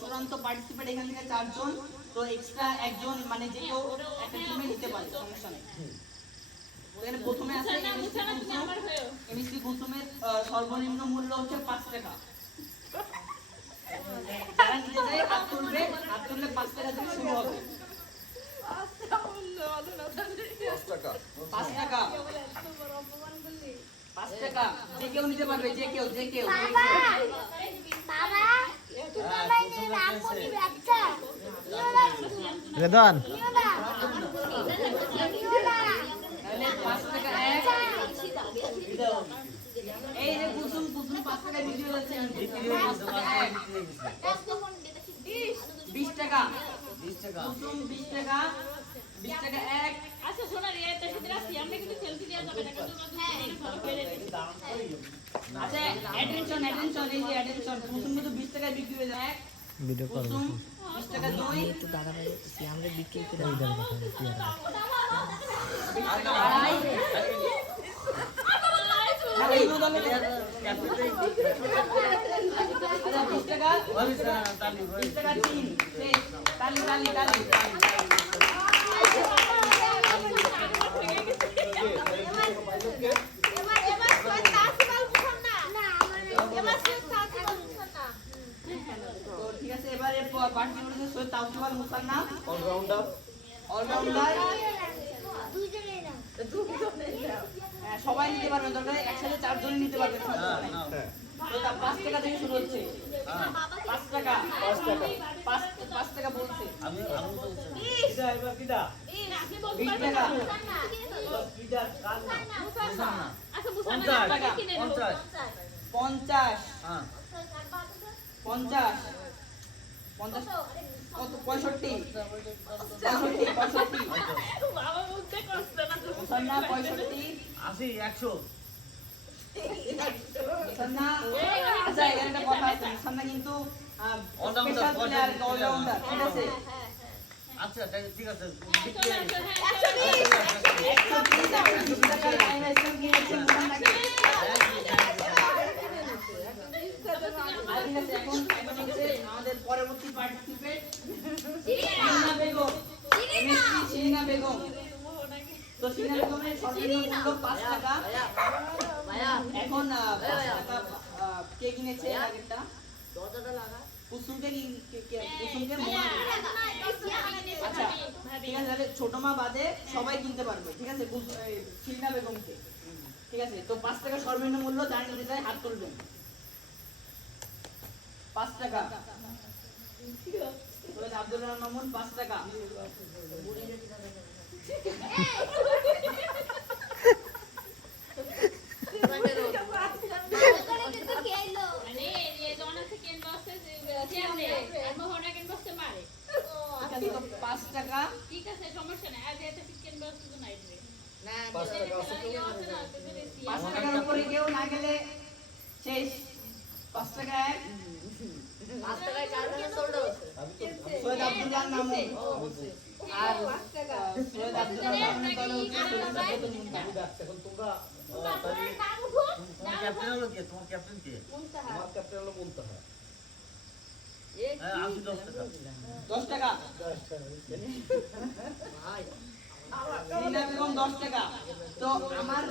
চূড়ান্ত পার্টিসিপেট এখান থেকে 4 জন, তো এক্সট্রা একজন মানে যে কেউ একটা টিমে নিতে পারে, সমস্যা নেই। এখানে প্রথমে আছে কেমিস্ট্রি কুসুমের সর্বনিম্ন মূল্য হচ্ছে 5 টাকা। যারা নিতে যায় হাত তুললে 5 টাকা থেকে শুরু হবে। 5 টাকা যে কেউ নিতে পারবে, যে কেউ রেদন এই যে কুসুম 5 টাকা বিক্রি হচ্ছে, 20 টাকা কুসুম 20 টাকা এক। আচ্ছা শোনা রে, এটা সাথে রাখি আমরা কিন্তু সেলফি দেওয়া যাবে না, কিন্তু ভালো করে আচ্ছা অ্যাটেনশন, এই যে অ্যাটেনশন, কুসুম কিন্তু 20 টাকায় বিক্রি হয়ে যায়। ভিডিও করব কুসুম 20 টাকা দুই, একটু দাদা ভাই আমরা বিক্রি করে এই দাঁড়া কথা কি আর আড়াই, আরে এই বদলে আচ্ছা 20 টাকা 20 টাকা তিন, তালি ঠিক আছে। এবারে পার্টি করতে সৈয়দ তাওসিফাল মুসান্না অলরাউন্ডার সবাই নিতে পারবেন, দরকার একসাথে 4 জন নিতে পারবেন। তো 5 টাকা থেকে শুরু হচ্ছে, 5 টাকা বলছে। আমি কিটা এবার কিটা 20 টাকা কিটা কাল না আচ্ছা মুসান্না টাকা কিনে নেব 50 হ্যাঁ 50 কত 65 বাবা বলতে কষ্ট না তো মুসান্না 65 80 100 মুসান্না। আচ্ছা এখানে একটা কথা আছে, মুসান্না কিন্তু স্পেশাল প্লেয়ার, অলরাউন্ডার, ঠিক আছে। আচ্ছা ঠিক আছে, আমাদের পরবর্তী পার্টিসিপেট শিরিনা বেগম। তো শিরিনা বেগমের সর্বনিম্ন মূল্য 5 টাকা। এখন 5 টাকা কে কিনেছে আগেরটা? কুসুমকে আচ্ছা ঠিক আছে, তাহলে ছোট মা বাদে সবাই কিনতে পারবে, ঠিক আছে। শিরিনা বেগমকে, ঠিক আছে। তো 5 টাকা সর্বনিম্ন মূল্য, যারা নিতে চায় হাত তুলবেন। 5 টাকা আব্দুল রহমান মামুন 5 টাকা। মানে এই জোনা সেকেন্ড বসে কেমনে মোহনা কেন বসতে পারে। তো 5 টাকা ঠিক আছে, সমস্যা নাই। আজ এটা সেকেন্ড বসে তো নাই দিবে না 5 টাকার উপরে কেউ না গেলে শেষ। 5 টাকা এক। 5 টাকায় 4 টাকা সোল্ড আউট সৈয়দ আব্দুল্লাহ মামুন আর সৈয়দ আব্দুল্লাহ মামুনের দলে হচ্ছে এখন তোমরা তোমার ক্যাপ্টেন হলো কে? তোমার ক্যাপ্টেন কে? আমার ক্যাপ্টেন হলো মুনতাহা। হ্যাঁ 80 10 টাকা 10 টাকা শিরিনা বেগম 10 টাকা। তো আমার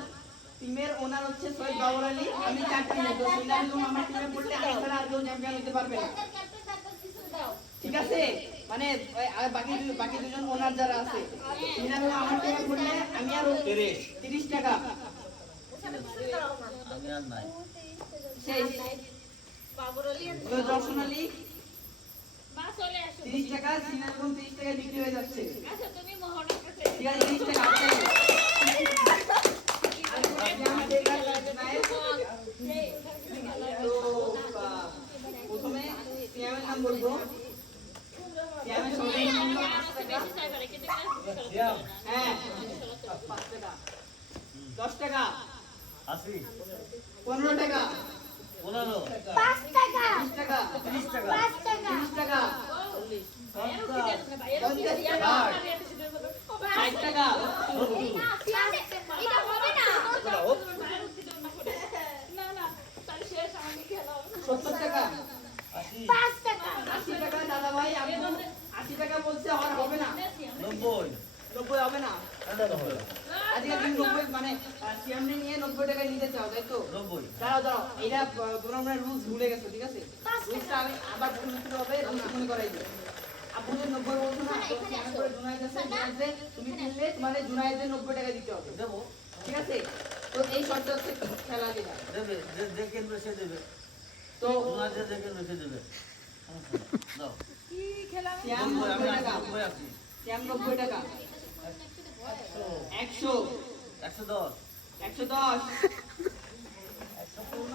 টিমের ওনার হচ্ছে সৈয়দ বাবর আলী, আমি ক্যাপ্টেন। তো শিরিনা বেগম আমার টিমে পড়লে আমি ছাড়া আর কেউ চ্যাম্পিয়ন হতে পারবে না, ঠিক আছে। মানে বাকি দুজন ওনার যারা আছে, শিরিনা বেগম আমার টিমে পড়লে আমি আর 30 টাকা আমি আর নাই। শেষ। বাবর আলী দর্শন আলী বাস চলে আসো 30 টাকা সিনার এখন 30 টাকা বিক্রি হয়ে যাচ্ছে আচ্ছা তুমি মোহনার কাছে ঠিক আছে 30 টাকা আছে প্রথমে সিয়ামের নাম বলবো সিয়ামের সঙ্গে বেশি চাই পারে কিন্তু হ্যাঁ 5 টাকা 10 টাকা 80 15 টাকা 15 5 টাকা 20 টাকা 30 টাকা 5 টাকা 30 টাকা 50 60 টাকা এটা হবে না না না তাহলে শেষ আমাকে খেলা 70 টাকা 80 5 টাকা 80 টাকা দাদা ভাই আপনি 80 টাকা বলছে আর হবে না 90 90 হবে না আজকে তুমি 90 মানে সিয়ামনে নিয়ে 90 টাকা নিতে চাও তাই তো 90 দাঁড়াও দাঁড়াও এটা তোমরা রুলস ভুলে গেছো ঠিক আছে রুলসটা আমি আবার বলতে হবে রুলস মনে করাই দিই আপনি 90 বলছো না তো সিয়ামের পরে জুনায়েদ আছে জুনায়েদে তুমি কিনলে মানে জুনায়েদে 90 টাকা দিতে হবে দেবো ঠিক আছে তো এই শর্ত হচ্ছে খেলা যেটা দেবে যে কিনবে সে দেবে তো তোমার যে কিনবে সে দেবে দাও সিয়াম 90 আমি 90 টাকা 90 আছি সিয়াম 90 টাকা 100 110 110 115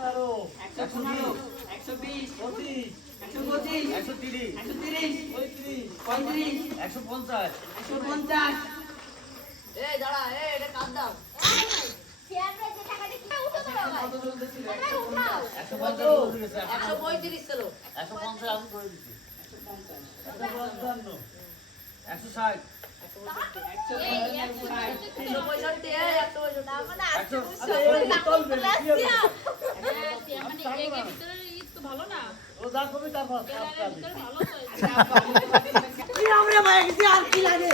115 120 25 125 130 130 35 35 150 150 এই দাঁড়া এই এটা কাট দাও সিয়ামরা যে টাকা দিতে উঠো তো ভাই কত চলতেছিল তোমরা উঠাও 150 উঠে গেছে 135 ছিল 150 আমি করে দিছি 150 155 165 এই 165 না মানে 100 মানে এই ভিতরে ঈদ তো ভালো না ও যা কবি তারপর ভিতরে ভালো তো আচ্ছা, আমরা মারা গেছি আর কি লাগে